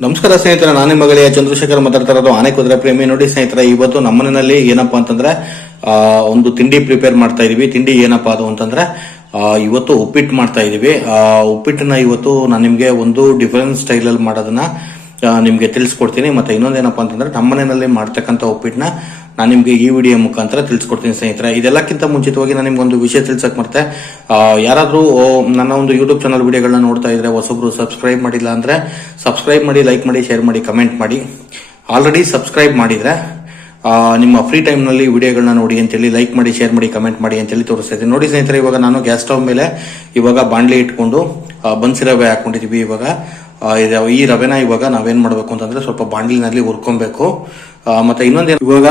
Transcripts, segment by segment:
ನಮಸ್ಕಾರ ಸ್ನೇಹಿತರೆ, ನಾನು ನಿಮ್ಮ ಗೆಳೆಯ ಚಂದ್ರಶೇಖರ್ ಮಾತಾಡ್ತಾ ಇರೋದು ಆನೆ ಕುದುರೆ ಪ್ರೇಮಿ. ನೋಡಿ ಸ್ನೇಹಿತರೆ, ಇವತ್ತು ನಮ್ಮ ಮನೆಯಲ್ಲಿ ಏನಪ್ಪಾ ಅಂತಂದ್ರೆ ಒಂದು ತಿಂಡಿ ಪ್ರಿಪೇರ್ ಮಾಡ್ತಾ ಇದೀವಿ. ತಿಂಡಿ ಏನಪ್ಪಾ ಅದು ಅಂತಂದ್ರೆ ಇವತ್ತು ಉಪ್ಪಿಟ್ಟು ಮಾಡ್ತಾ ಇದೀವಿ. ಉಪ್ಪಿಟ್ಟನ್ನ ಇವತ್ತು ನಾನು ನಿಮ್ಗೆ ಒಂದು ಡಿಫರೆಂಟ್ ಸ್ಟೈಲ್ ಅಲ್ಲಿ ಮಾಡೋದನ್ನ ನಿಮ್ಗೆ ತಿಳಿಸ್ಕೊಡ್ತೀನಿ. ಮತ್ತೆ ಇನ್ನೊಂದೇನಪ್ಪಾ ಅಂತಂದ್ರೆ ನಮ್ಮ ಮನೆಯಲ್ಲಿ ಮಾಡ್ತಕ್ಕಂಥ ಉಪ್ಪಿಟ್ಟನ್ನ ನಾನು ನಿಮ್ಗೆ ಈ ವಿಡಿಯೋ ಮುಖಾಂತರ ತಿಳಿಸ್ಕೊಡ್ತೀನಿ ಸ್ನೇಹಿತರೆ. ಇದೆಲ್ಲಕ್ಕಿಂತ ಮುಂಚಿತವಾಗಿ ನಾನು ನಿಮ್ಗೆ ಒಂದು ವಿಷಯ ತಿಳಿಸಕ್ ಮತ್ತೆ ಯಾರಾದ್ರೂ ನನ್ನ ಒಂದು ಯೂಟ್ಯೂಬ್ ಚಾನಲ್ ವಿಡಿಯೋಗಳನ್ನ ನೋಡ್ತಾ ಇದ್ರೆ ಹೊಸಬ್ರು ಸಬ್ಸ್ಕ್ರೈಬ್ ಮಾಡಿಲ್ಲ ಅಂದ್ರೆ ಸಬ್ಸ್ಕ್ರೈಬ್ ಮಾಡಿ, ಲೈಕ್ ಮಾಡಿ, ಶೇರ್ ಮಾಡಿ, ಕಮೆಂಟ್ ಮಾಡಿ. ಆಲ್ರೆಡಿ ಸಬ್ಸ್ಕ್ರೈಬ್ ಮಾಡಿದ್ರೆ ನಿಮ್ಮ ಫ್ರೀ ಟೈಮ್ ನಲ್ಲಿ ವಿಡಿಯೋಗಳನ್ನ ನೋಡಿ ಅಂತೇಳಿ ಲೈಕ್ ಮಾಡಿ, ಶೇರ್ ಮಾಡಿ, ಕಮೆಂಟ್ ಮಾಡಿ ಅಂತೇಳಿ ತೋರಿಸ್ತಾ ಇದ್ದೀನಿ. ನೋಡಿ ಸ್ನೇಹಿತರೆ, ಇವಾಗ ನಾನು ಗ್ಯಾಸ್ ಸ್ಟವ್ ಮೇಲೆ ಇವಾಗ ಬಾಂಡ್ಲಿ ಇಟ್ಕೊಂಡು ಬನ್ಸಿ ರವೆ ಹಾಕೊಂಡಿದೀವಿ. ಇವಾಗ ಈ ರವೆನ ಇವಾಗ ನಾವೇನ್ ಮಾಡ್ಬೇಕು ಅಂತಂದ್ರೆ ಸ್ವಲ್ಪ ಬಾಂಡ್ಲಿನಲ್ಲಿ ಹುರ್ಕೊಬೇಕು. ಮತ್ತೆ ಇನ್ನೊಂದೇನು, ಇವಾಗ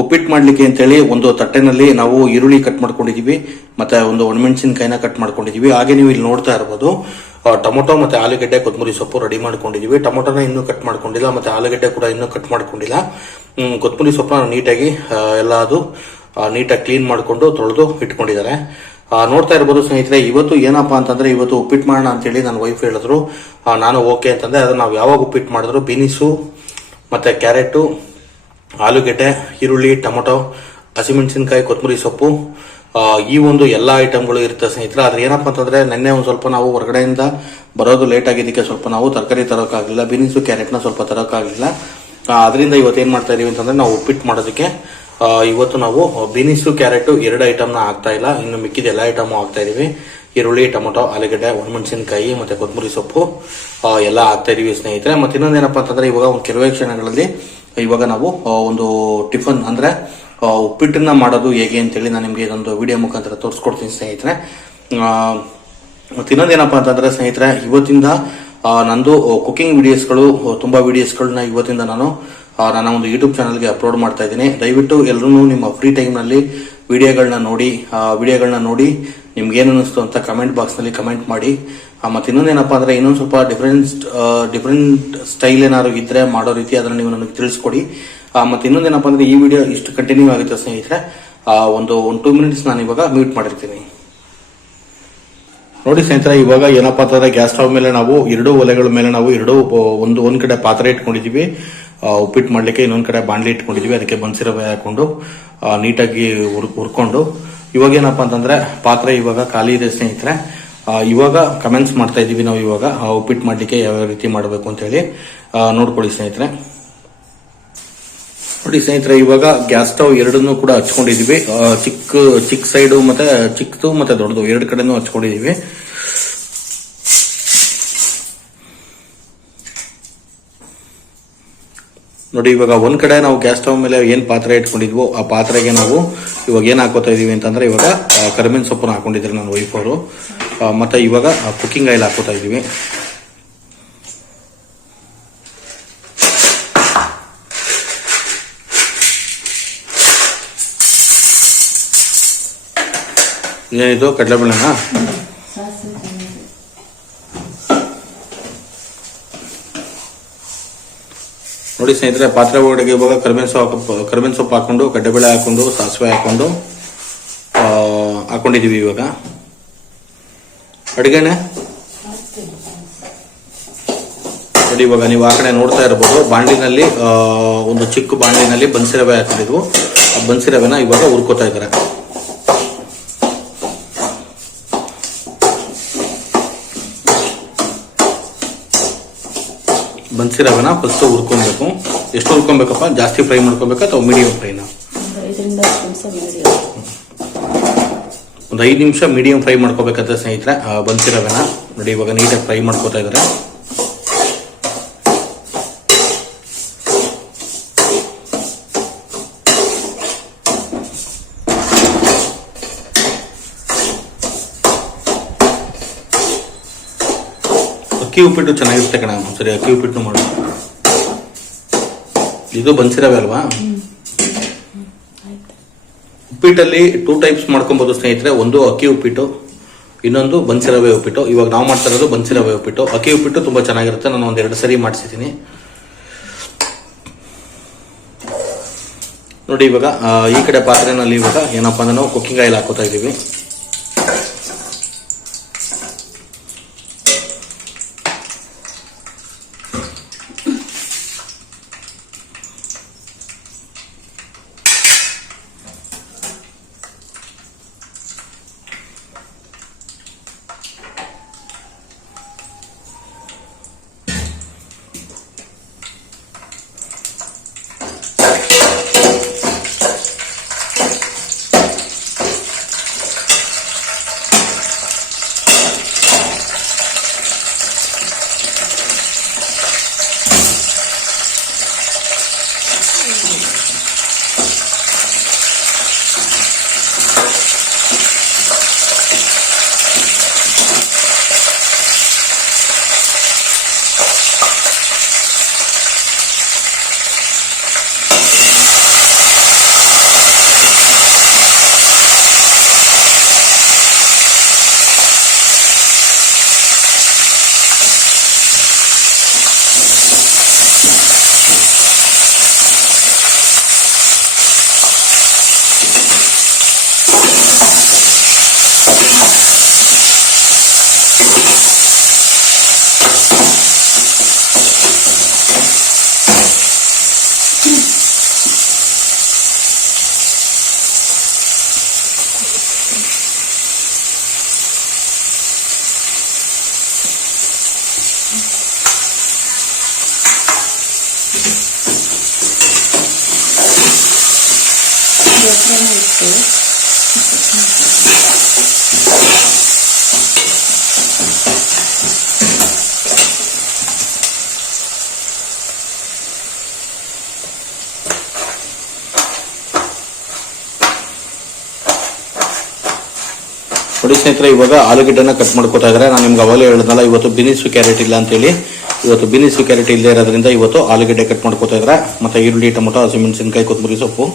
ಉಪ್ಪಿಟ್ಟು ಮಾಡ್ಲಿಕ್ಕೆ ಅಂತೇಳಿ ಒಂದು ತಟ್ಟೆನಲ್ಲಿ ನಾವು ಈರುಳ್ಳಿ ಕಟ್ ಮಾಡ್ಕೊಂಡಿದೀವಿ, ಮತ್ತೆ ಒಂದು ಒಣಮೆಣಸಿನಕಾಯಿನ ಕಟ್ ಮಾಡ್ಕೊಂಡಿದೀವಿ. ಹಾಗೆ ನೀವು ಇಲ್ಲಿ ನೋಡ್ತಾ ಇರಬಹುದು ಟೊಮೊಟೊ ಮತ್ತೆ ಆಲೂಗಡ್ಡೆ, ಕೊತ್ತಂಬರಿ ಸೊಪ್ಪು ರೆಡಿ ಮಾಡ್ಕೊಂಡಿದೀವಿ. ಟೊಮೊಟೊನ ಇನ್ನೂ ಕಟ್ ಮಾಡ್ಕೊಂಡಿಲ್ಲ, ಮತ್ತೆ ಆಲೂಗಡ್ಡೆ ಕೂಡ ಇನ್ನೂ ಕಟ್ ಮಾಡ್ಕೊಂಡಿಲ್ಲ. ಕೊತ್ತಂಬರಿ ಸೊಪ್ಪನ್ನ ನೀಟಾಗಿ ಎಲ್ಲ ಅದು ನೀಟಾಗಿ ಕ್ಲೀನ್ ಮಾಡ್ಕೊಂಡು ತೊಳೆದು ಇಟ್ಕೊಂಡಿದ್ದಾರೆ. ನೋಡ್ತಾ ಇರ್ಬೋದು ಸ್ನೇಹಿತರೆ, ಇವತ್ತು ಏನಪ್ಪಾ ಅಂತಂದ್ರೆ ಇವತ್ತು ಉಪ್ಪಿಟ್ಟು ಮಾಡೋಣ ಅಂತೇಳಿ ನನ್ನ ವೈಫ್ ಹೇಳಿದ್ರು. ನಾನು ಓಕೆ ಅಂತಂದ್ರೆ ಅದು ನಾವು ಯಾವಾಗ ಉಪ್ಪಿಟ್ಟು ಮಾಡಿದ್ರು ಬೀನಿಸು ಮತ್ತೆ ಕ್ಯಾರೆಟು, ಆಲೂಗೆಡ್ಡೆ, ಈರುಳ್ಳಿ, ಟೊಮೊಟೊ, ಹಸಿಮೆಣಸಿನಕಾಯಿ, ಕೊತ್ತಂಬರಿ ಸೊಪ್ಪು, ಈ ಒಂದು ಎಲ್ಲಾ ಐಟಮ್ಗಳು ಇರುತ್ತೆ ಸ್ನೇಹಿತರೆ. ಆದ್ರೆ ಏನಪ್ಪಾ ಅಂತಂದ್ರೆ ನಿನ್ನೆ ಒಂದ್ ಸ್ವಲ್ಪ ನಾವು ಹೊರಗಡೆಯಿಂದ ಬರೋದು ಲೇಟ್ ಆಗಿದ್ದಕ್ಕೆ ಸ್ವಲ್ಪ ನಾವು ತರಕಾರಿ ತರೋಕ್ಕಾಗಲಿಲ್ಲ, ಬೀನಿಸು ಕ್ಯಾರೆಟ್ನ ಸ್ವಲ್ಪ ತರೋಕ್ಕಾಗಲಿಲ್ಲ. ಅದರಿಂದ ಇವತ್ತೇನ್ ಮಾಡ್ತಾ ಇದೀವಿ ಅಂತಂದ್ರೆ ನಾವು ಉಪ್ಪಿಟ್ಟು ಮಾಡೋದಕ್ಕೆ ಇವತ್ತು ನಾವು ಬೀನಿಸು ಕ್ಯಾರೆಟ್ ಎರಡು ಐಟಮ್ನ ಹಾಕ್ತಾ ಇಲ್ಲ, ಇನ್ನು ಮಿಕ್ಕಿದ ಎಲ್ಲ ಐಟಮ್ ಹಾಕ್ತಾ ಇದೀವಿ. ಈರುಳ್ಳಿ, ಟೊಮೊಟೊ, ಆಲೂಗಡ್ಡೆ, ಒಣಮೆಣಸಿನಕಾಯಿ ಮತ್ತೆ ಕೊತ್ತಂಬರಿ ಸೊಪ್ಪು ಎಲ್ಲ ಹಾಕ್ತಾ ಇದೀವಿ ಸ್ನೇಹಿತರೆ. ಮತ್ತೆ ಇನ್ನೊಂದೇನಪ್ಪಾ ಅಂತಂದ್ರೆ ಇವಾಗ ಒಂದು ಕೆಲವೇ ಕ್ಷಣಗಳಲ್ಲಿ ಇವಾಗ ನಾವು ಒಂದು ಟಿಫನ್ ಅಂದ್ರೆ ಉಪ್ಪಿಟ್ಟನ್ನ ಮಾಡೋದು ಹೇಗೆ ಅಂತೇಳಿ ನಾನು ನಿಮ್ಗೆ ಇದೊಂದು ವಿಡಿಯೋ ಮುಖಾಂತರ ತೋರಿಸ್ಕೊಡ್ತೀನಿ ಸ್ನೇಹಿತರೆ. ಮತ್ತೆ ಇನ್ನೊಂದೇನಪ್ಪಾ ಅಂತಂದ್ರೆ ಸ್ನೇಹಿತರೆ, ಇವತ್ತಿಂದ ನಂದು ಕುಕಿಂಗ್ ವಿಡಿಯೋಸ್ಗಳು ತುಂಬಾ ವಿಡಿಯೋಸ್ಗಳನ್ನ ಇವತ್ತಿಂದ ನಾನು ನನ್ನ ಒಂದು ಯೂಟ್ಯೂಬ್ ಚಾನಲ್ಗೆ ಅಪ್ಲೋಡ್ ಮಾಡ್ತಾ ಇದ್ದೀನಿ. ದಯವಿಟ್ಟು ಎಲ್ಲರೂ ನಿಮ್ಮ ಫ್ರೀ ಟೈಮ್ ನಲ್ಲಿ ವಿಡಿಯೋಗಳನ್ನ ನೋಡಿ ನಿಮ್ಗೆ ಏನು ಅನಿಸ್ತು ಅಂತ ಕಮೆಂಟ್ ಬಾಕ್ಸ್ ನಲ್ಲಿ ಕಮೆಂಟ್ ಮಾಡಿ. ಮತ್ತೆ ಇನ್ನೊಂದೇನಪ್ಪಾ ಅಂದ್ರೆ ಇನ್ನೊಂದು ಸ್ವಲ್ಪ ಡಿಫರೆಂಟ್ ಸ್ಟೈಲ್ ಏನಾದ್ರು ಇದ್ರೆ ಮಾಡೋ ರೀತಿ ಅದನ್ನ ನೀವು ನನಗೆ ತಿಳಿಸ್ಕೊಡಿ. ಮತ್ತೆ ಇನ್ನೊಂದೇನಪ್ಪಾ ಅಂದ್ರೆ ಈ ವಿಡಿಯೋ ಇಷ್ಟು ಕಂಟಿನ್ಯೂ ಆಗುತ್ತೆ ಸ್ನೇಹಿತರೆ. ಒಂದು 2 ಮಿನಿಟ್ಸ್ ನಾನು ಇವಾಗ ಮ್ಯೂಟ್ ಮಾಡಿರ್ತೀನಿ. ನೋಡಿ ಸ್ನೇಹಿತರೆ, ಇವಾಗ ಏನಪ್ಪಾ ಅಂತಂದ್ರೆ ಗ್ಯಾಸ್ ಸ್ಟವ್ ಮೇಲೆ ನಾವು ಎರಡು ಒಲೆಗಳ ಮೇಲೆ ನಾವು ಒಂದ್ ಕಡೆ ಪಾತ್ರೆ ಇಟ್ಕೊಂಡಿದೀವಿ ಉಪ್ಪಿಟ್ಟು ಮಾಡ್ಲಿಕ್ಕೆ, ಇನ್ನೊಂದ್ ಕಡೆ ಬಾಂಡ್ಲಿ ಇಟ್ಕೊಂಡಿದೀವಿ. ಅದಕ್ಕೆ ಬನ್ಸಿ ರವೆ ಹಾಕೊಂಡು ನೀಟಾಗಿ ಹುರ್ಕೊಂಡು ಇವಾಗ ಏನಪ್ಪಾ ಅಂತಂದ್ರೆ ಪಾತ್ರೆ ಇವಾಗ ಖಾಲಿ ಇದೆ ಸ್ನೇಹಿತರೆ. ಇವಾಗ ಕಮೆಂಟ್ಸ್ ಮಾಡ್ತಾ ಇದೀವಿ ನಾವು ಇವಾಗ ಉಪ್ಪಿಟ್ಟು ಮಾಡ್ಲಿಕ್ಕೆ ಯಾವ ರೀತಿ ಮಾಡಬೇಕು ಅಂತ ಹೇಳಿ ನೋಡ್ಕೊಳ್ಳಿ ಸ್ನೇಹಿತರೆ. ನೋಡಿ ಸ್ನೇಹಿತರೆ, ಇವಾಗ ಗ್ಯಾಸ್ ಸ್ಟವ್ ಎರಡನ್ನೂ ಕೂಡ ಹಚ್ಕೊಂಡಿದೀವಿ. ಚಿಕ್ಕ ಸೈಡು ಮತ್ತೆ ಚಿಕ್ಕದು ಮತ್ತೆ ದೊಡ್ಡದು ಎರಡು ಕಡೆನೂ ಹಚ್ಕೊಂಡಿದೀವಿ. ನೋಡಿ ಇವಾಗ ಒಂದ್ ಕಡೆ ನಾವು ಗ್ಯಾಸ್ ಸ್ಟವ್ ಮೇಲೆ ಏನ್ ಪಾತ್ರೆ ಇಟ್ಕೊಂಡಿದ್ವೋ ಆ ಪಾತ್ರೆಗೆ ನಾವು ಇವಾಗ ಏನ್ ಹಾಕೋತಾ ಇದೀವಿ ಅಂತಂದ್ರೆ ಇವಾಗ ಕರಿಬೇವಿನ ಸೊಪ್ಪನ್ನ ಹಾಕೊಂಡಿದ್ರು ನನ್ನ ವೈಫ್ ಅವರು. ಮತ್ತೆ ಇವಾಗ ಕುಕಿಂಗ್ ಆಯಿಲ್ ಹಾಕೋತಾ ಇದೀವಿ. ಏನಿದು ಕಡಲೆಬೇಳೆನಾ? ನೋಡಿ ಸ್ನೇಹಿತರೆ, ಪಾತ್ರೆ ಒಳಗಡೆ ಇವಾಗ ಕರಿಬೇವಿನ ಸೊಪ್ಪು ಹಾಕೊಂಡು, ಕಡ್ಲೆಬೇಳೆ ಹಾಕೊಂಡು, ಸಾಸಿವೆ ಹಾಕೊಂಡು ಹಾಕೊಂಡಿದೀವಿ. ಇವಾಗ ಅಡಿಗೆನೆ ನೋಡಿ, ಇವಾಗ ನೀವು ಆ ಕಡೆ ನೋಡ್ತಾ ಇರಬಹುದು ಬಾಂಡ್ಲಿನಲ್ಲಿ ಒಂದು ಚಿಕ್ಕ ಬಾಂಡ್ಲಿನಲ್ಲಿ ಬನ್ಸಿ ರವೆ ಹಾಕೊಂಡಿದ್ವು. ಆ ಬನ್ಸಿ ರವೆನ ಇವಾಗ ಹುರ್ಕೋತಾ ಇದ್ದಾರೆ. ಬನ್ಸಿ ರವೆನ ಫಸ್ಟ್ ಹುರ್ಕೊಬೇಕು. ಎಷ್ಟು ಹುರ್ಕೊಬೇಕಪ್ಪ? ಜಾಸ್ತಿ ಫ್ರೈ ಮಾಡ್ಕೋಬೇಕಾ ಅಥವಾ ಮೀಡಿಯಂ ಫ್ರೈನ? ಒಂದು 5 ನಿಮಿಷ ಮೀಡಿಯಂ ಫ್ರೈ ಮಾಡ್ಕೋಬೇಕಂತ ಸ್ನೇಹಿತರೆ ಬನ್ಸಿ ರವೆನ. ನೋಡಿ ಇವಾಗ ನೀಟಾಗಿ ಫ್ರೈ ಮಾಡ್ಕೋತಾ ಇದ್ದಾರೆ. ಅಕ್ಕಿ ಉಪ್ಪಿಟ್ಟು ಚೆನ್ನಾಗಿರುತ್ತೆ ಕಣ, ಸರಿ ಅಕ್ಕಿ ಉಪ್ಪಿಟ್ಟು ಮಾಡು. ಇದು ಬನ್ಸಿ ರವೆ ಅಲ್ವಾ? ಉಪ್ಪಿಟ್ಟಲ್ಲಿ 2 ಟೈಪ್ಸ್ ಮಾಡ್ಕೊಬಹುದು ಸ್ನೇಹಿತರೆ. ಒಂದು ಅಕ್ಕಿ ಉಪ್ಪಿಟ್ಟು, ಇನ್ನೊಂದು ಬನ್ಸಿ ರವೆ ಉಪ್ಪಿಟ್ಟು. ಇವಾಗ ನಾವು ಮಾಡ್ತಾ ಇರೋದು ಬನ್ಸಿ ರವೆ ಉಪ್ಪಿಟ್ಟು. ಅಕ್ಕಿ ಉಪ್ಪಿಟ್ಟು ತುಂಬಾ ಚೆನ್ನಾಗಿರುತ್ತೆ, ನಾನು 1-2 ಸರಿ ಮಾಡಿಸಿದ್ದೀನಿ. ನೋಡಿ ಇವಾಗ ಈ ಕಡೆ ಪಾತ್ರೆನಲ್ಲಿ ಇವಾಗ ಏನಪ್ಪಾ ಅಂದ್ರೆ ನಾವು ಕುಕಿಂಗ್ ಆಯಿಲ್ ಹಾಕೋತಾ ಇದೀವಿ. ಹತ್ರನೇ ಇತ್ತು. ನೋಡಿ ಸ್ನೇಹಿತರೆ, ಇವಾಗ ಆಲೂಗೆಡ್ಡೆನ ಕಟ್ ಮಾಡ್ಕೋತಾ ಇದ್ದಾರೆ. ನಾನು ನಿಮ್ಗೆ ಅವಾಗಲೇ ಹೇಳಿದ್ನಲ್ಲ, ಇವತ್ತು ಬೀನಿಸು ಕ್ಯಾರೆಟ್ ಇಲ್ಲ ಅಂತೇಳಿ. ಇವತ್ತು ಬೀನಿಸು ಕ್ಯಾರೆಟ್ ಇಲ್ಲದೆ ಇರೋದ್ರಿಂದ ಇವತ್ತು ಆಲೂಗೆಡ್ಡೆ ಕಟ್ ಮಾಡ್ಕೋತಾ ಇದ್ದಾರೆ. ಮತ್ತೆ ಈರುಳ್ಳಿ, ಟೊಮೊಟೊ, ಹಸಿಮೆಣಸಿನಕಾಯಿ, ಕೊತ್ತಂಬರಿ ಸೊಪ್ಪು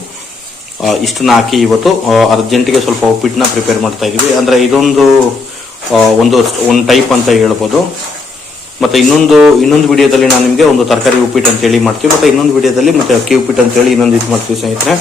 ಇಷ್ಟನ್ನ ಹಾಕಿ ಇವತ್ತು ಅರ್ಜೆಂಟಿಗೆ ಸ್ವಲ್ಪ ಉಪ್ಪಿಟ್ಟನ್ನ ಪ್ರಿಪೇರ್ ಮಾಡ್ತಾ ಇದೀವಿ. ಅಂದ್ರೆ ಇದೊಂದು ಒಂದು ಟೈಪ್ ಅಂತ ಹೇಳ್ಬೋದು. ಮತ್ತೆ ಇನ್ನೊಂದು ವಿಡಿಯೋದಲ್ಲಿ ನಾನು ನಿಮಗೆ ಒಂದು ತರಕಾರಿ ಉಪ್ಪಿಟ್ಟು ಅಂತ ಹೇಳಿ ಮಾಡ್ತೀವಿ. ಮತ್ತೆ ಇನ್ನೊಂದು ವಿಡಿಯೋದಲ್ಲಿ ಮತ್ತೆ ಅಕ್ಕಿ ಉಪ್ಪಿಟ್ಟು ಅಂತ ಹೇಳಿ ಇನ್ನೊಂದು ಇದು ಮಾಡ್ತೀವಿ ಸ್ನೇಹಿತರೆ.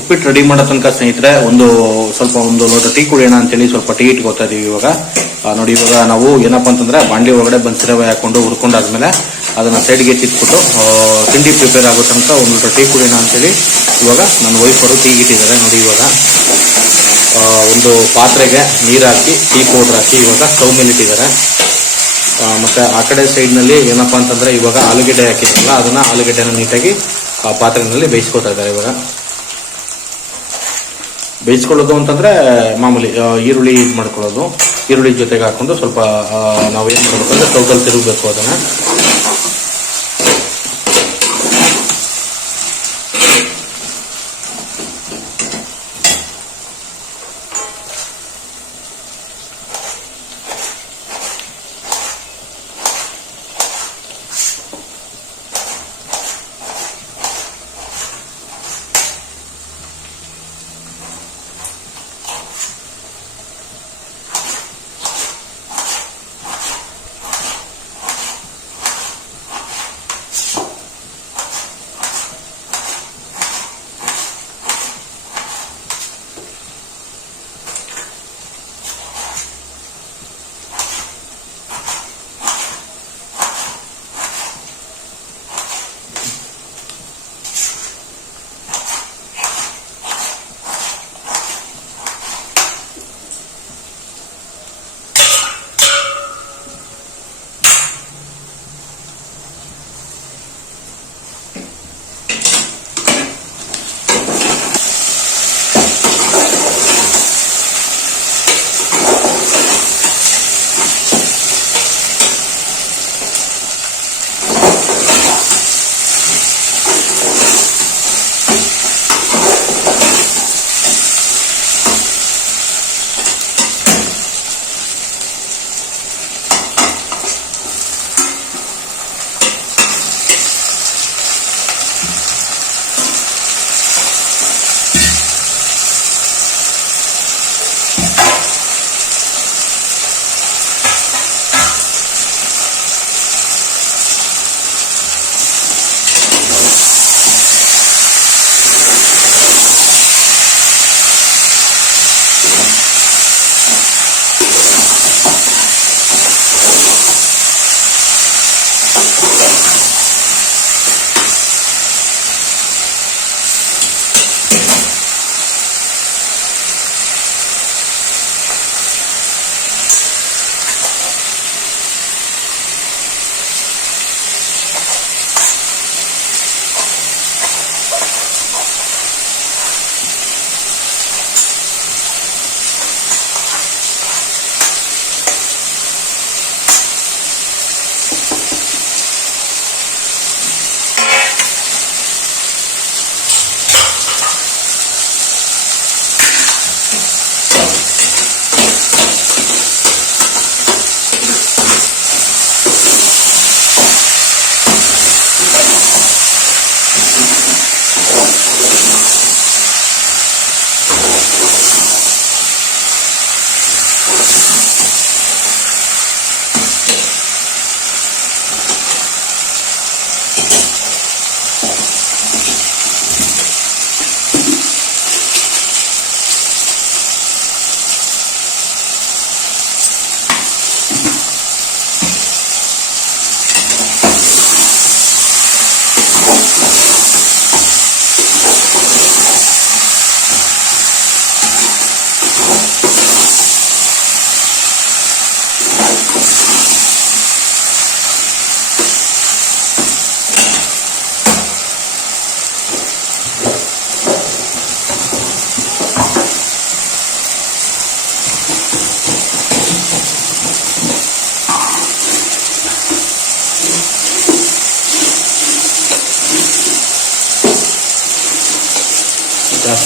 ಉಪ್ಪಿಟ್ಟು ರೆಡಿ ಮಾಡೋ ತನಕ ಸ್ನೇಹಿತರೆ ಒಂದು ಲೋಟ ಟೀ ಕುಡಿಯೋಣ ಅಂತೇಳಿ ಸ್ವಲ್ಪ ಟೀ ಇಟ್ಕೋತಾ ಇದೀವಿ ಇವಾಗ. ನೋಡಿ, ಇವಾಗ ನಾವು ಏನಪ್ಪಾ ಅಂತಂದ್ರೆ ಬಾಂಡ್ಲಿ ಒಳಗಡೆ ಬನ್ಸಿರವೆ ಹಾಕೊಂಡು ಹುರ್ಕೊಂಡಾದ್ಮೇಲೆ ಅದನ್ನ ಸೈಡ್ಗೆ ಎತ್ತಿಟ್ಬಿಟ್ಟು ತಿಂಡಿ ಪ್ರಿಪೇರ್ ಆಗೋ ತನಕ ಒಂದು ಲೋಟ ಟೀ ಕುಡಿಯೋಣ ಅಂತೇಳಿ ಇವಾಗ ನನ್ನ ವೈಫ್ ಅವರು ಟೀ ಇಟ್ಟಿದ್ದಾರೆ. ನೋಡಿ, ಇವಾಗ ಒಂದು ಪಾತ್ರೆಗೆ ನೀರು ಹಾಕಿ ಟೀ ಪೌಡರ್ ಹಾಕಿ ಇವಾಗ ಸ್ಟವ್ ಮೇಲೆ ಇಟ್ಟಿದ್ದಾರೆ. ಮತ್ತೆ ಆ ಕಡೆ ಸೈಡ್ ನಲ್ಲಿ ಏನಪ್ಪಾ ಅಂತಂದ್ರೆ ಇವಾಗ ಆಲೂಗೆಡ್ಡೆ ಹಾಕಿದ್ರಲ್ಲ, ಅದನ್ನ ಆಲೂಗೆಡ್ಡೆನ ನೀಟಾಗಿ ಆ ಪಾತ್ರೆನಲ್ಲಿ ಬೇಯಿಸ್ಕೊತಾ ಇದ್ದಾರೆ. ಇವಾಗ ಬೇಯಿಸ್ಕೊಳ್ಳೋದು ಅಂತಂದ್ರೆ ಮಾಮೂಲಿ ಈರುಳ್ಳಿ ಇದು ಮಾಡ್ಕೊಳ್ಳೋದು. ಈರುಳ್ಳಿ ಜೊತೆಗೆ ಹಾಕೊಂಡು ಸ್ವಲ್ಪ ನಾವು ಏನ್ ಮಾಡಬೇಕು ಅಂದ್ರೆ ಟೋಟಲ್ ತಿರುಗಬೇಕು ಅದನ್ನ.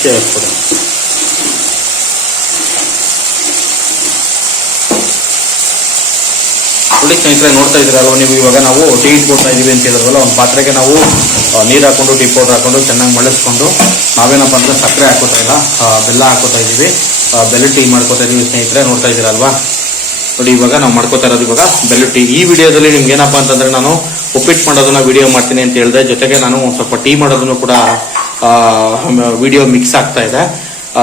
ಜಾಸ್ತಿ ಹಾಕ್ಬಿಡಿ. ನೋಡಿ ಸ್ನೇಹಿತರೆ, ನೋಡ್ತಾ ಇದ್ದೀರಲ್ವ ನೀವು, ಇವಾಗ ನಾವು ಟೀ ಇಟ್ಕೊಳ್ತಾ ಇದೀವಿ ಅಂತ ಹೇಳಿದ್ವಲ್ಲ, ಒಂದು ಪಾತ್ರೆಗೆ ನಾವು ನೀರು ಹಾಕೊಂಡು ಟೀ ಪೌಡರ್ ಹಾಕೊಂಡು ಚೆನ್ನಾಗಿ ಮಳಿಸ್ಕೊಂಡು ನಾವೇನಪ್ಪ ಅಂದ್ರೆ ಸಕ್ಕರೆ ಹಾಕೋತಾ ಇಲ್ಲ, ಬೆಲ್ಲ ಹಾಕೋತಾ ಇದ್ದೀವಿ, ಬೆಲ್ಲ ಟೀ ಮಾಡ್ಕೋತಾ ಇದೀವಿ ಸ್ನೇಹಿತರೆ. ನೋಡ್ತಾ ಇದ್ದೀರಲ್ವಾ, ನೋಡಿ ಇವಾಗ ನಾವು ಮಾಡ್ಕೋತಾ ಇರೋದು ಇವಾಗ ಬೆಲ್ಲ ಟೀ. ಈ ವಿಡಿಯೋದಲ್ಲಿ ನಿಮ್ಗೆ ಏನಪ್ಪಾ ಅಂತಂದ್ರೆ ನಾನು ಉಪ್ಪಿಟ್ಟು ಮಾಡೋದನ್ನ ವಿಡಿಯೋ ಮಾಡ್ತೀನಿ ಅಂತ ಹೇಳಿದೆ, ಜೊತೆಗೆ ನಾನು ಒಂದು ಸ್ವಲ್ಪ ಟೀ ಮಾಡೋದನ್ನು ಕೂಡ ವಿಡಿಯೋ ಮಿಕ್ಸ್ ಆಗ್ತಾ ಇದೆ.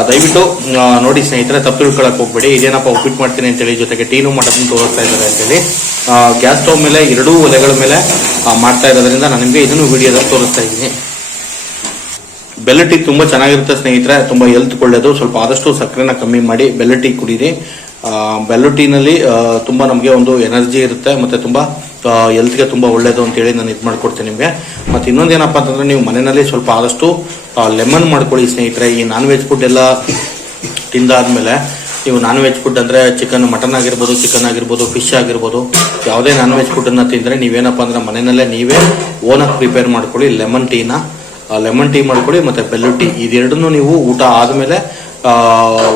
ದಯವಿಟ್ಟು ನೋಡಿ ಸ್ನೇಹಿತರೆ, ತಪ್ಪು ತಿಳ್ಕೊಳಕ್ ಹೋಗ್ಬೇಡಿ. ಇದೇನಪ್ಪ ಉಪ್ಪಿಟ್ಟು ಮಾಡ್ತೀನಿ ಅಂತೇಳಿ ಜೊತೆಗೆ ಟೀನು ಮಾಡೋದನ್ನು ತೋರಿಸ್ತಾ ಇದ್ದಾರೆ ಅಂತೇಳಿ. ಗ್ಯಾಸ್ ಸ್ಟವ್ ಮೇಲೆ 2 ಒಲೆಗಳ ಮೇಲೆ ಮಾಡ್ತಾ ಇರೋದ್ರಿಂದ ನಾನು ನಿಮಗೆ ಇದನ್ನು ವಿಡಿಯೋದಲ್ಲಿ ತೋರಿಸ್ತಾ ಇದ್ದೀನಿ. ಬೆಲ್ಲ ಟೀ ತುಂಬಾ ಚೆನ್ನಾಗಿರುತ್ತೆ ಸ್ನೇಹಿತರೆ, ತುಂಬಾ ಹೆಲ್ತ್ ಒಳ್ಳೇದು. ಸ್ವಲ್ಪ ಆದಷ್ಟು ಸಕ್ಕರೆನ ಕಮ್ಮಿ ಮಾಡಿ ಬೆಲ್ಲ ಟೀ ಕುಡೀರಿ. ಬೆಲ್ಲ ಟೀನಲ್ಲಿ ತುಂಬಾ ನಮಗೆ ಒಂದು ಎನರ್ಜಿ ಇರುತ್ತೆ, ಮತ್ತೆ ತುಂಬಾ ಹೆಲ್ತ್ಗೆ ತುಂಬಾ ಒಳ್ಳೇದು ಅಂತೇಳಿ ನಾನು ಇದು ಮಾಡ್ಕೊಡ್ತೀನಿ ನಿಮಗೆ. ಮತ್ತೆ ಇನ್ನೊಂದೇನಪ್ಪ ಅಂತಂದ್ರೆ, ನೀವು ಮನೆಯಲ್ಲಿ ಸ್ವಲ್ಪ ಆದಷ್ಟು ಲೆಮನ್ ಮಾಡ್ಕೊಳ್ಳಿ ಸ್ನೇಹಿತರೆ. ಈ ನಾನ್ ವೆಜ್ ಫುಡ್ ಎಲ್ಲ ತಿಂದಾದ್ಮೇಲೆ ನೀವು ನಾನ್ ವೆಜ್ ಫುಡ್ ಅಂದ್ರೆ ಮಟನ್ ಆಗಿರ್ಬೋದು, ಚಿಕನ್ ಆಗಿರ್ಬೋದು, ಫಿಶ್ ಆಗಿರ್ಬೋದು, ಯಾವುದೇ ನಾನ್ ವೆಜ್ ಫುಡ್ ಅನ್ನ ತಿಂದ್ರೆ ನೀವೇನಪ್ಪ ಅಂದ್ರೆ ಮನೆಯಲ್ಲೇ ನೀವೇ ಓನಾಗಿ ಪ್ರಿಪೇರ್ ಮಾಡ್ಕೊಳ್ಳಿ. ಲೆಮನ್ ಟೀ ಮಾಡ್ಕೊಳ್ಳಿ, ಮತ್ತೆ ಬೆಲ್ಲ ಟೀ. ಇದೆರಡನ್ನು ನೀವು ಊಟ ಆದ್ಮೇಲೆ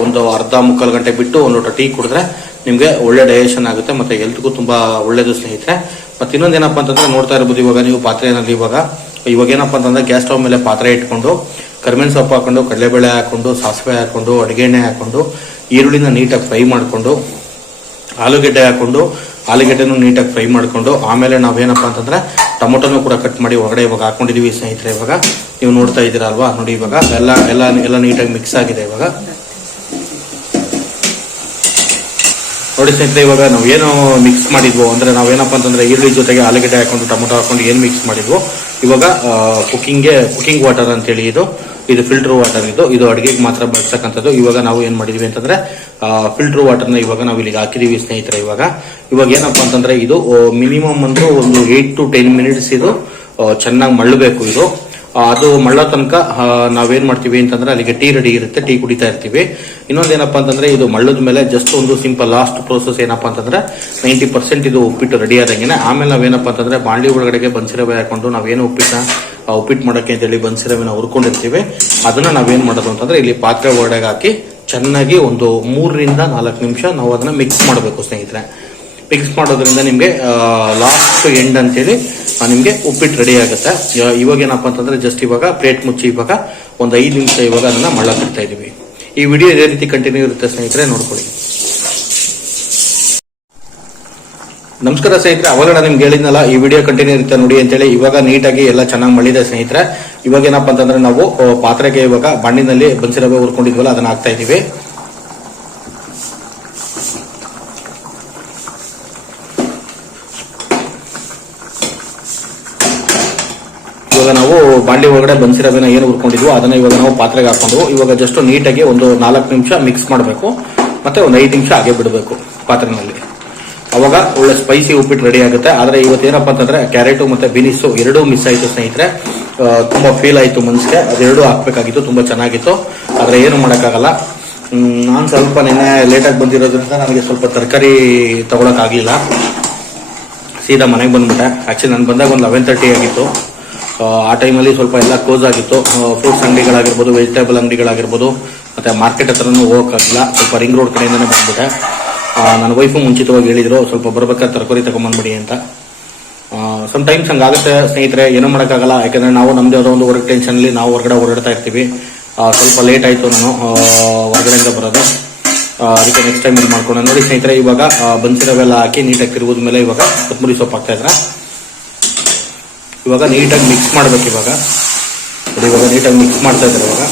ಒಂದು ಅರ್ಧ ಮುಕ್ಕಾಲು ಗಂಟೆ ಬಿಟ್ಟು ಒಂದು ಲೋಟ ಟೀ ಕುಡಿದ್ರೆ ನಿಮ್ಗೆ ಒಳ್ಳೆ ಡೈಜೆಷನ್ ಆಗುತ್ತೆ, ಮತ್ತೆ ಹೆಲ್ತ್ಗೂ ತುಂಬಾ ಒಳ್ಳೇದು ಸ್ನೇಹಿತರೆ. ಮತ್ತೆ ಇನ್ನೊಂದೇನಪ್ಪ ಅಂತಂದ್ರೆ, ನೋಡ್ತಾ ಇರ್ಬೋದು ಇವಾಗ ನೀವು ಪಾತ್ರೆಯಲ್ಲಿ ಇವಾಗ ಏನಪ್ಪ ಅಂತಂದ್ರೆ ಗ್ಯಾಸ್ ಸ್ಟವ್ ಮೇಲೆ ಪಾತ್ರೆ ಇಟ್ಕೊಂಡು ಕರಿಬೇವಿನ ಸೊಪ್ಪು ಹಾಕೊಂಡು, ಕಡಲೆಬೇಳೆ ಹಾಕೊಂಡು, ಸಾಸಿವೆ ಹಾಕೊಂಡು, ಅಡಿಗೆ ಎಣ್ಣೆ ಹಾಕೊಂಡು, ಈರುಳ್ಳಿನ ನೀಟಾಗಿ ಫ್ರೈ ಮಾಡ್ಕೊಂಡು, ಆಲೂಗೆಡ್ಡೆನೂ ನೀಟಾಗಿ ಫ್ರೈ ಮಾಡ್ಕೊಂಡು, ಆಮೇಲೆ ನಾವೇನಪ್ಪ ಅಂತಂದ್ರೆ ಟೊಮೊಟೊನು ಕೂಡ ಕಟ್ ಮಾಡಿ ಒಳಗಡೆ ಇವಾಗ ಹಾಕೊಂಡಿದೀವಿ ಸ್ನೇಹಿತರೆ. ಇವಾಗ ನೀವು ನೋಡ್ತಾ ಇದ್ದೀರಾ ಅಲ್ವಾ, ನೋಡಿ ಇವಾಗ ಎಲ್ಲ ನೀಟಾಗಿ ಮಿಕ್ಸ್ ಆಗಿದೆ. ಇವಾಗ ನೋಡಿ ಸ್ನೇಹಿತರೆ, ಇವಾಗ ನಾವೇನು ಮಿಕ್ಸ್ ಮಾಡಿದ್ವು ಅಂದ್ರೆ ನಾವೇನಪ್ಪ ಅಂತಂದ್ರೆ ಈರುಳ್ಳಿ ಜೊತೆಗೆ ಆಲೂಗೆಡ್ಡೆ ಹಾಕೊಂಡು ಟೊಮೊಟೊ ಹಾಕೊಂಡು ಏನು ಮಿಕ್ಸ್ ಮಾಡಿದ್ವು, ಇವಾಗ ಕುಕಿಂಗ್ ವಾಟರ್ ಅಂತೇಳಿ ಇದು ಫಿಲ್ಟರ್ ವಾಟರ್, ಇದು ಅಡುಗೆಗೆ ಮಾತ್ರ ಬಳಸಕ್ಕಂಥದ್ದು. ಇವಾಗ ನಾವು ಏನ್ ಮಾಡಿದೀವಿ ಅಂತಂದ್ರೆ ಫಿಲ್ಟರ್ ವಾಟರ್ನ ಇವಾಗ ನಾವು ಇಲ್ಲಿಗೆ ಹಾಕಿದೀವಿ ಸ್ನೇಹಿತರೆ. ಇವಾಗ ಏನಪ್ಪಾ ಅಂತಂದ್ರೆ ಇದು ಮಿನಿಮಮ್ ಅಂದ್ರೆ ಒಂದು 8 to 10 ಮಿನಿಟ್ಸ್ ಇದು ಚೆನ್ನಾಗಿ ಮಳ್ಳಬೇಕು. ಇದು ಅದು ಮಳ್ಳೋ ತನಕ ನಾವೇನ್ ಮಾಡ್ತೀವಿ ಅಂತಂದ್ರೆ ಅಲ್ಲಿಗೆ ಟೀ ರೆಡಿ ಇರುತ್ತೆ, ಟೀ ಕುಡಿತಾ ಇರ್ತೀವಿ. ಇನ್ನೊಂದೇನಪ್ಪಾ ಅಂತಂದ್ರೆ ಇದು ಮಳ್ಳದ ಮೇಲೆ ಜಸ್ಟ್ ಒಂದು ಸಿಂಪಲ್ ಲಾಸ್ಟ್ ಪ್ರೋಸೆಸ್ ಏನಪ್ಪಾ ಅಂತಂದ್ರೆ 90% ಇದು ಉಪ್ಪಿಟ್ಟು ರೆಡಿ ಆದಂಗೆನೆ. ಆಮೇಲೆ ನಾವೇನಪ್ಪಾ ಅಂತಂದ್ರೆ ಬಾಂಡ್ಲಿ ಒಳಗಡೆಗೆ ಬನ್ಸಿರವೆ ಹಾಕೊಂಡು ನಾವೇನು ಉಪ್ಪಿಟ್ಟು ಮಾಡೋಕೆ ಅಂತೇಳಿ ಬನ್ಸಿರವೆನ ಹುರ್ಕೊಂಡಿರ್ತೀವಿ, ಅದನ್ನ ನಾವೇನ್ ಮಾಡೋದು ಅಂತಂದ್ರೆ ಇಲ್ಲಿ ಪಾತ್ರೆ ಒಳಗಡೆ ಹಾಕಿ ಚೆನ್ನಾಗಿ ಒಂದು 3 ರಿಂದ 4 ನಿಮಿಷ ನಾವು ಅದನ್ನ ಮಿಕ್ಸ್ ಮಾಡಬೇಕು ಸ್ನೇಹಿತರೆ. ಮಿಕ್ಸ್ ಮಾಡೋದ್ರಿಂದ ನಿಮ್ಗೆ ಲಾಸ್ಟ್ ಎಂಡ್ ಅಂತೇಳಿ ನಿಮ್ಗೆ ಉಪ್ಪಿಟ್ಟು ರೆಡಿ ಆಗುತ್ತೆ. ಇವಾಗ ಏನಪ್ಪಾ ಅಂತಂದ್ರೆ ಜಸ್ಟ್ ಇವಾಗ ಪ್ಲೇಟ್ ಮುಚ್ಚಿ ಇವಾಗ ಒಂದು 5 ನಿಮಿಷ ಇವಾಗ ಅದನ್ನ ಮಳ್ಳಾಕ್ತಾ ಇದೀವಿ. ಈ ವಿಡಿಯೋ ಇದೇ ರೀತಿ ಕಂಟಿನ್ಯೂ ಇರುತ್ತೆ ಸ್ನೇಹಿತರೆ, ನೋಡ್ಕೊಳ್ಳಿ. ನಮಸ್ಕಾರ ಸ್ನೇಹಿತರೆ, ಅವಾಗ ನಿಮ್ಗೆ ಹೇಳಿದ್ನಲ್ಲ ಈ ವಿಡಿಯೋ ಕಂಟಿನ್ಯೂ ಇರುತ್ತೆ ನೋಡಿ ಅಂತೇಳಿ. ಇವಾಗ ನೀಟಾಗಿ ಎಲ್ಲ ಚೆನ್ನಾಗಿ ಮಳಿದೆ ಸ್ನೇಹಿತರೆ. ಇವಾಗ ಏನಪ್ಪಾ ಅಂತಂದ್ರೆ ನಾವು ಪಾತ್ರೆಗೆ ಇವಾಗ ಬಾಂಡಿನಲ್ಲಿ ಬನ್ಸಿರವೆ ಹುರ್ಕೊಂಡಿದ್ವಲ್ಲ ಅದನ್ನ ಹಾಕ್ತಾ ಇದೀವಿ. ಇವಾಗ ನಾವು ಬಾಂಡ್ಲಿ ಒಳಗಡೆ ಬನ್ಸಿರವೆನ ಏನು ಹುರ್ಕೊಂಡಿದ್ವು ಅದನ್ನ ಇವಾಗ ನಾವು ಪಾತ್ರೆಗೆ ಹಾಕೊಂಡು ಇವಾಗ ಜಸ್ಟ್ ನೀಟಾಗಿ ಒಂದು 4 ನಿಮಿಷ ಮಿಕ್ಸ್ ಮಾಡಬೇಕು, ಮತ್ತೆ ಒಂದು 5 ನಿಮಿಷ ಹಾಗೆ ಬಿಡಬೇಕು ಪಾತ್ರೆನಲ್ಲಿ. ಅವಾಗ ಒಳ್ಳೆ ಸ್ಪೈಸಿ ಉಪ್ಪಿಟ್ಟು ರೆಡಿ ಆಗುತ್ತೆ. ಆದ್ರೆ ಇವತ್ತೇನಪ್ಪ ಅಂತಂದ್ರೆ ಕ್ಯಾರೆಟ್ ಮತ್ತೆ ಬೀನಿಸು ಎರಡೂ ಮಿಸ್ ಆಯ್ತು ಸ್ನೇಹಿತರೆ. ತುಂಬಾ ಫೀಲ್ ಆಯ್ತು ಮನ್ಸಿಗೆ, ಅದೆರಡೂ ಹಾಕ್ಬೇಕಾಗಿತ್ತು, ತುಂಬಾ ಚೆನ್ನಾಗಿತ್ತು. ಆದ್ರೆ ಏನು ಮಾಡೋಕ್ಕಾಗಲ್ಲ. ನಾನು ಸ್ವಲ್ಪ ನಿನ್ನೆ ಲೇಟಾಗಿ ಬಂದಿರೋದ್ರಿಂದ ನನಗೆ ಸ್ವಲ್ಪ ತರಕಾರಿ ತಗೊಳಕ್ ಆಗ್ಲಿಲ್ಲ, ಸೀದಾ ಮನೆಗೆ ಬಂದ್ಬಿಟ್ಟೆ. ಆಕ್ಚುಲಿ ನಾನು ಬಂದಾಗ ಒಂದು 11:30 ಆಗಿತ್ತು. ಆ ಟೈಮಲ್ಲಿ ಸ್ವಲ್ಪ ಎಲ್ಲ ಕ್ಲೋಸ್ ಆಗಿತ್ತು. ಫ್ರೂಟ್ಸ್ ಅಂಗಡಿಗಳಾಗಿರ್ಬೋದು, ವೆಜಿಟೇಬಲ್ ಅಂಗಡಿಗಳಾಗಿರ್ಬೋದು, ಮತ್ತೆ ಮಾರ್ಕೆಟ್ ಹತ್ರನೂ ಹೋಗೋಕ್ಕಾಗಿಲ್ಲ. ಸ್ವಲ್ಪ ರಿಂಗ್ ರೋಡ್ ಕಡೆಯಿಂದಾನೆ ಬಂದ್ಬಿಟ್ಟೆ. ನನ್ನ ವೈಫು ಮುಂಚಿತವಾಗಿ ಹೇಳಿದ್ರು ಸ್ವಲ್ಪ ಬರ್ಬೇಕಾದ್ರೆ ತರಕಾರಿ ತಗೊಂಡ್ಬಂದ್ಬಿಡಿ ಅಂತ. ಸಮ್ ಟೈಮ್ಸ್ ಹಂಗಾಗುತ್ತೆ ಸ್ನೇಹಿತರೆ, ಏನೋ ಮಾಡೋಕ್ಕಾಗಲ್ಲ. ಯಾಕಂದ್ರೆ ನಾವು ನಮ್ದೇ ಯಾವುದೋ ಒಂದು ವರ್ಕ್ ಟೆನ್ಷನ್ ಅಲ್ಲಿ ನಾವು ಹೊರಗಡೆ ಓಡಾಡ್ತಾ ಇರ್ತೀವಿ. ಸ್ವಲ್ಪ ಲೇಟ್ ಆಯ್ತು ನಾನು ಹೊರಗಡೆಯಿಂದ ಬರೋದು, ಅದಕ್ಕೆ ನೆಕ್ಸ್ಟ್ ಟೈಮ್ ಇದು ಮಾಡ್ಕೊಂಡು. ನೋಡಿ ಸ್ನೇಹಿತರೆ, ಇವಾಗ ಬನ್ಸಿರವೆಲ್ಲ ಹಾಕಿ ನೀಟಾಗಿ ತಿರುಗಿದ ಮೇಲೆ ಇವಾಗ ಕೊತ್ತಂಬರಿ ಸೊಪ್ಪು ಹಾಕ್ತಾ ಇದ್ರೆ ಇವಾಗ ನೀಟಾಗಿ ಮಿಕ್ಸ್ ಮಾಡ್ಬೇಕು. ಇವಾಗ ನೀಟಾಗಿ ಮಿಕ್ಸ್ ಮಾಡ್ತಾ ಇದ್ದಾರೆ. ಇವಾಗ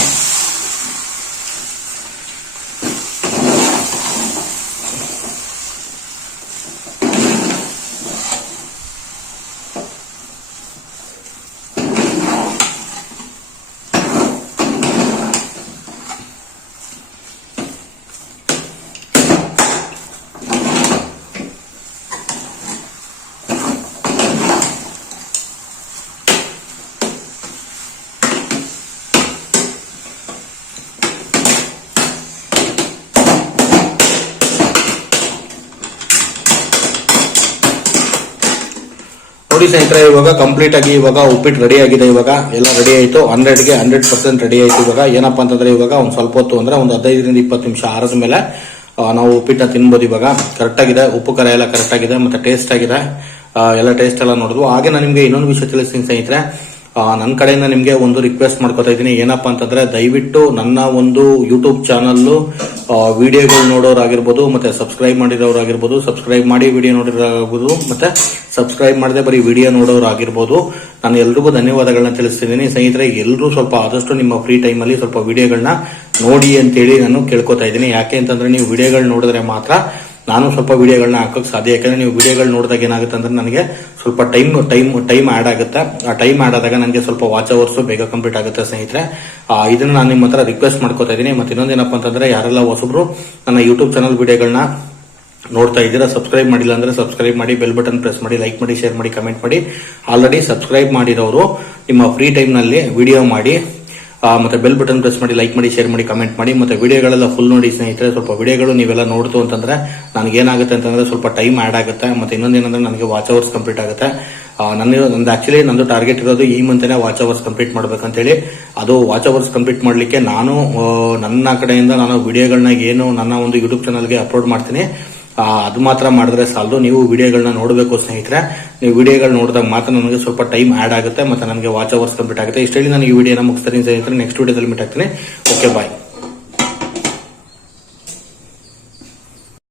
ನೋಡಿ ಸ್ನೇಹಿತರೆ, ಇವಾಗ ಕಂಪ್ಲೀಟ್ ಆಗಿ ಇವಾಗ ಉಪ್ಪಿಟ್ಟು ರೆಡಿ ಆಗಿದೆ. ಇವಾಗ ಎಲ್ಲ ರೆಡಿ ಆಯ್ತು, 100ಗೆ 100% ರೆಡಿ ಆಯ್ತು. ಇವಾಗ ಏನಪ್ಪಾ ಅಂತಂದ್ರೆ ಇವಾಗ ಒಂದ್ ಸ್ವಲ್ಪ ಹೊತ್ತು ಅಂದ್ರೆ ಒಂದು 15ರಿಂದ 20 ನಿಮಿಷ ಆರದ ಮೇಲೆ ನಾವು ಉಪ್ಪಿಟ್ಟನ್ನ ತಿನ್ಬೋದು. ಇವಾಗ ಕರೆಕ್ಟ್ ಆಗಿದೆ, ಉಪ್ಪು ಖಾರ ಎಲ್ಲ ಕರೆಕ್ಟ್ ಆಗಿದೆ, ಮತ್ತೆ ಟೇಸ್ಟ್ ಆಗಿದೆ. ಎಲ್ಲ ಟೇಸ್ಟ್ ಎಲ್ಲ ನೋಡಿದ್ವು. ಹಾಗೆ ನಾನು ನಿಮ್ಗೆ ಇನ್ನೊಂದು ವಿಷಯ ತಿಳಿಸ್ತೀನಿ ಸ್ನೇಹಿತರೆ, ನನ್ನ ಕಡೆಯಿಂದ ನಿಮ್ಗೆ ಒಂದು ರಿಕ್ವೆಸ್ಟ್ ಮಾಡ್ಕೊತಾ ಇದ್ದೀನಿ. ಏನಪ್ಪಾ ಅಂತಂದ್ರೆ ದಯವಿಟ್ಟು ನನ್ನ ಒಂದು ಯೂಟ್ಯೂಬ್ ಚಾನಲ್ ವಿಡಿಯೋಗಳು ನೋಡೋರಾಗಿರ್ಬೋದು, ಮತ್ತೆ ಸಬ್ಸ್ಕ್ರೈಬ್ ಮಾಡಿರೋರಾಗಿರ್ಬೋದು, ಸಬ್ಸ್ಕ್ರೈಬ್ ಮಾಡಿ ವಿಡಿಯೋ ನೋಡಿರೋರಾಗಿರ್ಬೋದು, ಮತ್ತೆ ಸಬ್ಸ್ಕ್ರೈಬ್ ಮಾಡದೆ ಬರೀ ವಿಡಿಯೋ ನೋಡೋರಾಗಿರ್ಬೋದು, ನಾನು ಎಲ್ರಿಗೂ ಧನ್ಯವಾದಗಳನ್ನ ತಿಳಿಸ್ತಿದ್ದೀನಿ. ಸ್ನೇಹಿತರೆ, ಎಲ್ಲರೂ ಸ್ವಲ್ಪ ಆದಷ್ಟು ನಿಮ್ಮ ಫ್ರೀ ಟೈಮ್ ಅಲ್ಲಿ ಸ್ವಲ್ಪ ವಿಡಿಯೋಗಳನ್ನ ನೋಡಿ ಅಂತೇಳಿ ನಾನು ಕೇಳ್ಕೊತಾ ಇದ್ದೀನಿ. ಯಾಕೆ ಅಂತಂದ್ರೆ ನೀವು ವಿಡಿಯೋಗಳು ನೋಡಿದ್ರೆ ಮಾತ್ರ ನಾನು ಸ್ವಲ್ಪ ವಿಡಿಯೋಗಳನ್ನ ಹಾಕೋಕೆ ಸಾಧ್ಯ. ಯಾಕಂದ್ರೆ ನೀವು ವಿಡಿಯೋಗಳು ನೋಡಿದಾಗ ಏನಾಗುತ್ತೆ ಅಂದ್ರೆ ನನಗೆ ಸ್ವಲ್ಪ ಟೈಮ್ ಆಡ್ ಆಗುತ್ತೆ. ಆ ಟೈಮ್ ಆಡ್ ಆದಾಗ ನನಗೆ ಸ್ವಲ್ಪ ವಾಚ್ ಅವರ್ಸ್ ಬೇಗ ಕಂಪ್ಲೀಟ್ ಆಗುತ್ತೆ ಸ್ನೇಹಿತರೆ. ಇದನ್ನ ನಾನು ನಿಮ್ಮ ಹತ್ರ ರಿಕ್ವೆಸ್ಟ್ ಮಾಡ್ಕೋತಾ ಇದ್ದೀನಿ. ಮತ್ತೆ ಇನ್ನೊಂದೇನಪ್ಪ ಅಂತಂದ್ರೆ ಯಾರೆಲ್ಲ ಹೊಸಬ್ರು ನನ್ನ ಯೂಟ್ಯೂಬ್ ಚಾನಲ್ ವಿಡಿಯೋಗಳನ್ನ ನೋಡ್ತಾ ಇದ್ದೀರಾ, ಸಬ್ಸ್ಕ್ರೈಬ್ ಮಾಡಿಲ್ಲ ಅಂದ್ರೆ ಸಬ್ಸ್ಕ್ರೈಬ್ ಮಾಡಿ, ಬೆಲ್ ಬಟನ್ ಪ್ರೆಸ್ ಮಾಡಿ, ಲೈಕ್ ಮಾಡಿ, ಶೇರ್ ಮಾಡಿ, ಕಮೆಂಟ್ ಮಾಡಿ. ಆಲ್ರೆಡಿ ಸಬ್ಸ್ಕ್ರೈಬ್ ಮಾಡಿರೋರು ನಿಮ್ಮ ಫ್ರೀ ಟೈಮ್ ನಲ್ಲಿ ವಿಡಿಯೋ ಮಾಡಿ, ಮತ್ತೆ ಬೆಲ್ ಬಟನ್ ಪ್ರೆಸ್ ಮಾಡಿ, ಲೈಕ್ ಮಾಡಿ, ಶೇರ್ ಮಾಡಿ, ಕಮೆಂಟ್ ಮಾಡಿ. ಮತ್ತೆ ವಿಡಿಯೋಗಳೆಲ್ಲ ಫುಲ್ ನೋಡಿ ಸ್ನೇಹಿತರೆ. ಸ್ವಲ್ಪ ವಿಡಿಯೋಗಳು ನೀವೆಲ್ಲ ನೋಡ್ತು ಅಂತಂದ್ರೆ ನನಗೆ ಏನಾಗುತ್ತೆ ಅಂತಂದ್ರೆ ಸ್ವಲ್ಪ ಟೈಮ್ ಆಡ್ ಆಗುತ್ತೆ. ಮತ್ತೆ ಇನ್ನೊಂದೇನಂದ್ರೆ ನನಗೆ ವಾಚ್ ಅವರ್ಸ್ ಕಂಪ್ಲೀಟ್ ಆಗುತ್ತೆ. ನಂದು ಟಾರ್ಗೆಟ್ ಇರೋದು ಈ ಮಂತನೇ ವಾಚ್ ಅವರ್ಸ್ ಕಂಪ್ಲೀಟ್ ಮಾಡ್ಬೇಕಂತ ಹೇಳಿ. ಅದು ವಾಚ್ ಅವರ್ಸ್ ಕಂಪ್ಲೀಟ್ ಮಾಡ್ಲಿಕ್ಕೆ ನಾನು ನನ್ನ ಕಡೆಯಿಂದ ನಾನು ವಿಡಿಯೋಗಳನ್ನ ಏನು ನನ್ನ ಒಂದು ಯೂಟ್ಯೂಬ್ ಚಾನಲ್ಗೆ ಅಪ್ಲೋಡ್ ಮಾಡ್ತೀನಿ, ಅದು ಮಾತ್ರ ಮಾಡಿದ್ರೆ ಸಾಲದು. ನೀವು ವಿಡಿಯೋಗಳನ್ನ ನೋಡಬೇಕು ಸ್ನೇಹಿತರೆ. ನೀವು ವಿಡಿಯೋಗಳು ನೋಡಿದಾಗ ಮಾತ್ರ ನನಗೆ ಸ್ವಲ್ಪ ಟೈಮ್ ಆಡ್ ಆಗುತ್ತೆ, ಮತ್ತೆ ನನಗೆ ವಾಚ್ ಅವರ್ಸ್ ಕಂಪ್ಲೀಟ್ ಆಗುತ್ತೆ. ಇಷ್ಟೇಳಿ ನಾನು ಈ ವಿಡಿಯೋನ ಮುಗಿಸ್ತೀನಿ ಸ್ನೇಹಿತರೆ. ನೆಕ್ಸ್ಟ್ ವಿಡಿಯೋದಲ್ಲಿ ಮೀಟ್ ಆಗ್ತೀನಿ. ಓಕೆ, ಬಾಯ್.